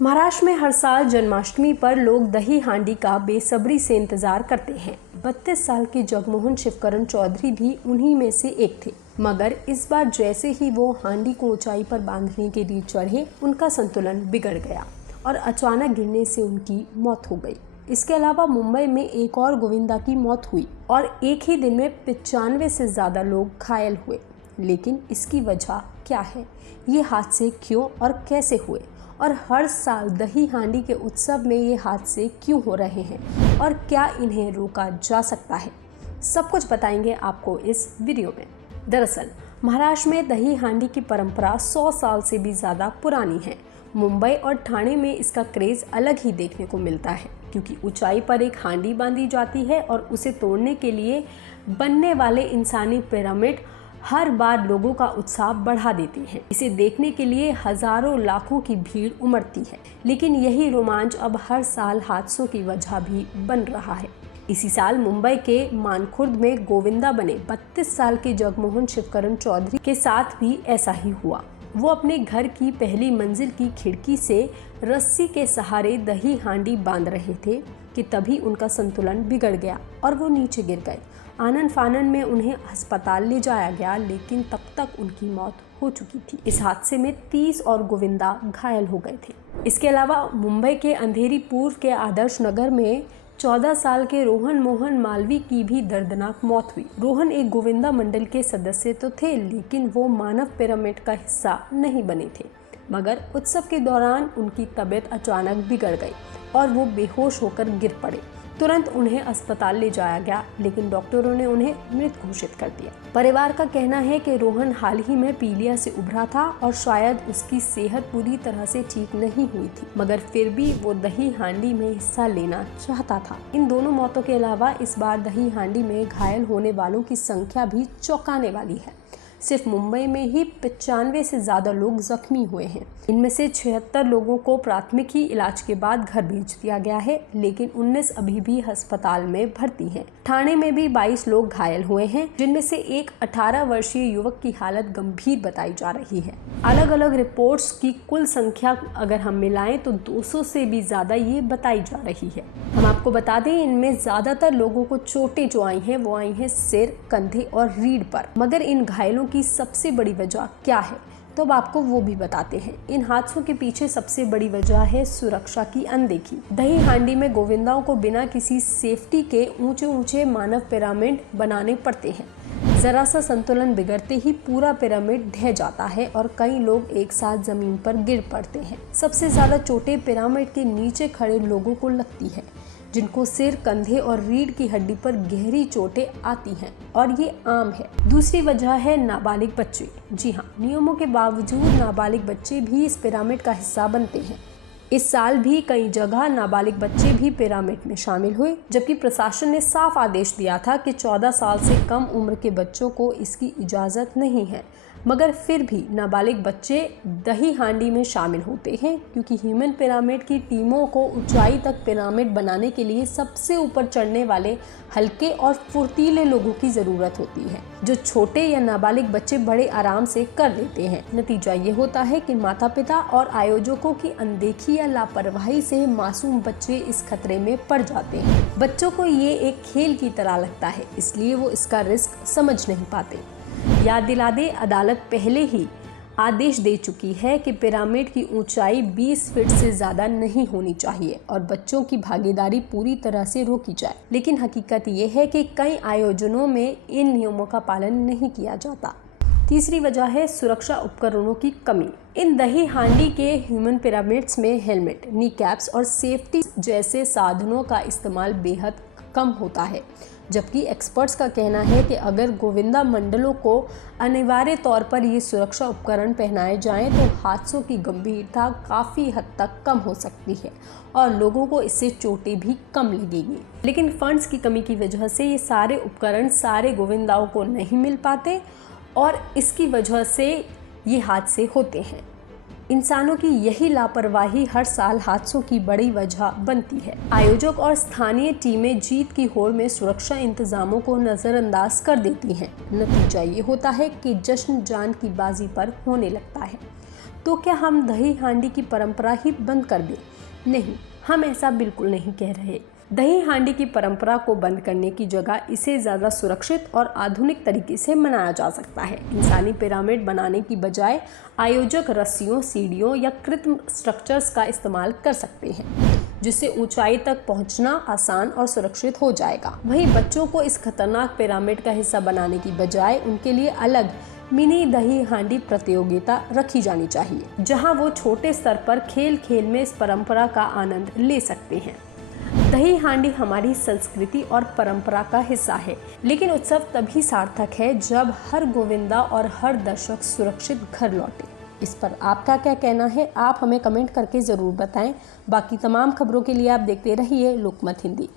महाराष्ट्र में हर साल जन्माष्टमी पर लोग दही हांडी का बेसब्री से इंतजार करते हैं। 32 साल के जगमोहन शिवकरण चौधरी भी उन्हीं में से एक थे, मगर इस बार जैसे ही वो हांडी को ऊंचाई पर बांधने के लिए चढ़े, उनका संतुलन बिगड़ गया और अचानक गिरने से उनकी मौत हो गई। इसके अलावा मुंबई में एक और गोविंदा की मौत हुई और एक ही दिन में 95 से ज्यादा लोग घायल हुए। लेकिन इसकी वजह क्या है? ये हादसे क्यों और कैसे हुए? और हर साल दही हांडी के उत्सव में ये हादसे क्यों हो रहे हैं और क्या इन्हें रोका जा सकता है? सब कुछ बताएंगे आपको इस वीडियो में। दरअसल महाराष्ट्र में दही हांडी की परंपरा 100 साल से भी ज़्यादा पुरानी है। मुंबई और ठाणे में इसका क्रेज़ अलग ही देखने को मिलता है, क्योंकि ऊंचाई पर एक हांडी बांधी जाती है और उसे तोड़ने के लिए बनने वाले इंसानी पिरामिड हर बार लोगों का उत्साह बढ़ा देती हैं। इसे देखने के लिए हजारों लाखों की भीड़ उमड़ती है, लेकिन यही रोमांच अब हर साल हादसों की वजह भी बन रहा है। इसी साल मुंबई के मानखुर्द में गोविंदा बने 32 साल के जगमोहन शिवकरण चौधरी के साथ भी ऐसा ही हुआ। वो अपने घर की पहली मंजिल की खिड़की से रस्सी के सहारे दही हांडी बांध रहे थे कि तभी उनका संतुलन बिगड़ गया और वो नीचे गिर गए। आनन फानन में उन्हें अस्पताल ले जाया गया, लेकिन तब तक उनकी मौत हो चुकी थी। इस हादसे में 30 और गोविंदा घायल हो गए थे। इसके अलावा मुंबई के अंधेरी पूर्व के आदर्श नगर में 14 साल के रोहन मोहन मालवी की भी दर्दनाक मौत हुई। रोहन एक गोविंदा मंडल के सदस्य तो थे, लेकिन वो मानव पिरामिड का हिस्सा नहीं बने थे। मगर उत्सव के दौरान उनकी तबीयत अचानक बिगड़ गई और वो बेहोश होकर गिर पड़े। तुरंत उन्हें अस्पताल ले जाया गया, लेकिन डॉक्टरों ने उन्हें मृत घोषित कर दिया। परिवार का कहना है कि रोहन हाल ही में पीलिया से उभरा था और शायद उसकी सेहत पूरी तरह से ठीक नहीं हुई थी, मगर फिर भी वो दही हांडी में हिस्सा लेना चाहता था। इन दोनों मौतों के अलावा इस बार दही हांडी में घायल होने वालों की संख्या भी चौंकाने वाली है। सिर्फ मुंबई में ही 95 से ज्यादा लोग जख्मी हुए हैं। इनमें से 76 लोगों को प्राथमिक ही इलाज के बाद घर भेज दिया गया है, लेकिन 19 अभी भी अस्पताल में भर्ती हैं। ठाणे में भी 22 लोग घायल हुए हैं, जिनमें से एक 18 वर्षीय युवक की हालत गंभीर बताई जा रही है। अलग अलग रिपोर्ट्स की कुल संख्या अगर हम मिलाएं तो 200 से भी ज्यादा ये बताई जा रही है। हम आपको बता दें, इनमें ज्यादातर लोगों को चोटें जो आई हैं वो आई हैं सिर, कंधे और रीढ़ पर। मगर इन घायलों की सबसे बड़ी वजह क्या है, तो अब आपको वो भी बताते हैं। इन हादसों के पीछे सबसे बड़ी वजह है सुरक्षा की अनदेखी। दही हांडी में गोविंदाओं को बिना किसी सेफ्टी के ऊंचे ऊंचे मानव पिरामिड बनाने पड़ते हैं। जरा सा संतुलन बिगड़ते ही पूरा पिरामिड ढह जाता है और कई लोग एक साथ जमीन पर गिर पड़ते हैं। सबसे ज्यादा चोटें पिरामिड के नीचे खड़े लोगों को लगती है, जिनको सिर, कंधे और रीढ़ की हड्डी पर गहरी चोटें आती हैं, और ये आम है। दूसरी वजह है नाबालिग बच्चे। जी हाँ, नियमों के बावजूद नाबालिग बच्चे भी इस पिरामिड का हिस्सा बनते हैं। इस साल भी कई जगह नाबालिग बच्चे भी पिरामिड में शामिल हुए, जबकि प्रशासन ने साफ आदेश दिया था कि 14 साल से कम उम्र के बच्चों को इसकी इजाज़त नहीं है। मगर फिर भी नाबालिग बच्चे दही हांडी में शामिल होते हैं, क्योंकि ह्यूमन पिरामिड की टीमों को ऊंचाई तक पिरामिड बनाने के लिए सबसे ऊपर चढ़ने वाले हल्के और फुर्तीले लोगों की ज़रूरत होती है, जो छोटे या नाबालिग बच्चे बड़े आराम से कर लेते हैं। नतीजा ये होता है कि माता पिता और आयोजकों की अनदेखी या लापरवाही से मासूम बच्चे इस खतरे में पड़ जाते हैं। बच्चों को ये एक खेल की तरह लगता है, इसलिए वो इसका रिस्क समझ नहीं पाते। याद दिला दे, अदालत पहले ही आदेश दे चुकी है कि पिरामिड की ऊंचाई 20 फीट से ज़्यादा नहीं होनी चाहिए और बच्चों की भागीदारी पूरी तरह से रोकी जाए। लेकिन हकीकत ये है कि कई आयोजनों में इन नियमों का पालन नहीं किया जाता। तीसरी वजह है सुरक्षा उपकरणों की कमी। इन दही हांडी के ह्यूमन पिरामिड्स में हेलमेट, नी कैप्स और सेफ्टी जैसे साधनों का इस्तेमाल बेहद कम होता है, जबकि एक्सपर्ट्स का कहना है कि अगर गोविंदा मंडलों को अनिवार्य तौर पर ये सुरक्षा उपकरण पहनाए जाएं तो हादसों की गंभीरता काफ़ी हद तक कम हो सकती है और लोगों को इससे चोटें भी कम लगेगी। लेकिन फंड्स की कमी की वजह से ये सारे उपकरण सारे गोविंदाओं को नहीं मिल पाते और इसकी वजह से ये हादसे होते हैं। इंसानों की यही लापरवाही हर साल हादसों की बड़ी वजह बनती है। आयोजक और स्थानीय टीमें जीत की होड़ में सुरक्षा इंतजामों को नजरअंदाज कर देती हैं। नतीजा ये होता है कि जश्न जान की बाजी पर होने लगता है। तो क्या हम दही हांडी की परंपरा ही बंद कर दें? नहीं, हम ऐसा बिल्कुल नहीं कह रहे। दही हांडी की परंपरा को बंद करने की जगह इसे ज़्यादा सुरक्षित और आधुनिक तरीके से मनाया जा सकता है। इंसानी पिरामिड बनाने की बजाय आयोजक रस्सियों, सीढ़ियों या कृत्रिम स्ट्रक्चर्स का इस्तेमाल कर सकते हैं, जिससे ऊंचाई तक पहुंचना आसान और सुरक्षित हो जाएगा। वहीं बच्चों को इस खतरनाक पिरामिड का हिस्सा बनाने की बजाय उनके लिए अलग मिनी दही हांडी प्रतियोगिता रखी जानी चाहिए, जहां वो छोटे स्तर पर खेल खेल में इस परंपरा का आनंद ले सकते हैं। दही हांडी हमारी संस्कृति और परंपरा का हिस्सा है, लेकिन उत्सव तभी सार्थक है जब हर गोविंदा और हर दर्शक सुरक्षित घर लौटे। इस पर आपका क्या कहना है? आप हमें कमेंट करके ज़रूर बताएं। बाकी तमाम खबरों के लिए आप देखते रहिए लोकमत हिंदी।